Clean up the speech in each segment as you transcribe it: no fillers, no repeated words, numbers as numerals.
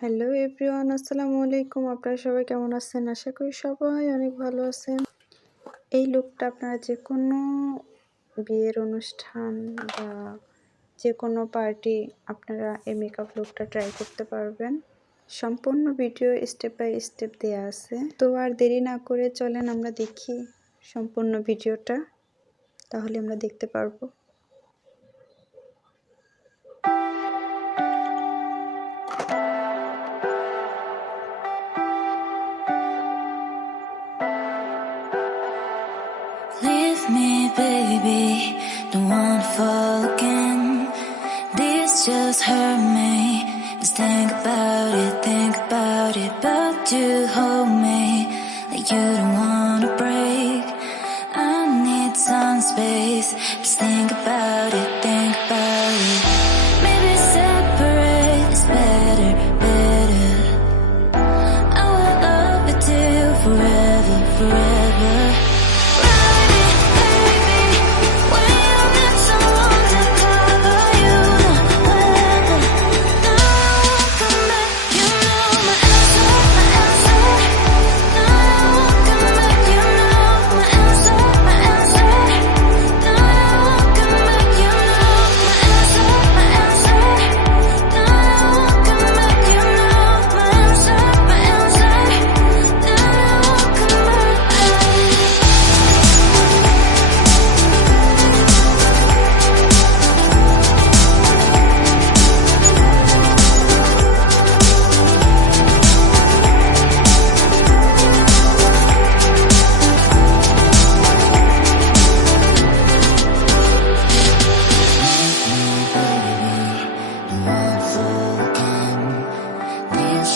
Hello everyone, আসসালামু আলাইকুম। আপনারা সবাই কেমন আছেন? আশা করি সবাই অনেক ভালো আছেন। এই লুকটা আপনারা যেকোনো বিয়ের অনুষ্ঠান বা যেকোনো পার্টি আপনারা এই মেকআপ লুকটা ট্রাই করতে পারবেন। সম্পূর্ণ ভিডিও স্টেপ বাই স্টেপ দেয়া আছে। তো আর দেরি না করে চলেন আমরা দেখি সম্পূর্ণ ভিডিওটা, তাহলে আমরা দেখতে পারবো। Leave me, baby, don't wanna fall again. This just hurt me. Just think about it, but you hold me like you don't wanna break. I need some space. Just think about it, Maybe separate is better, better. I will love you till forever, forever.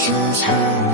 Just hurt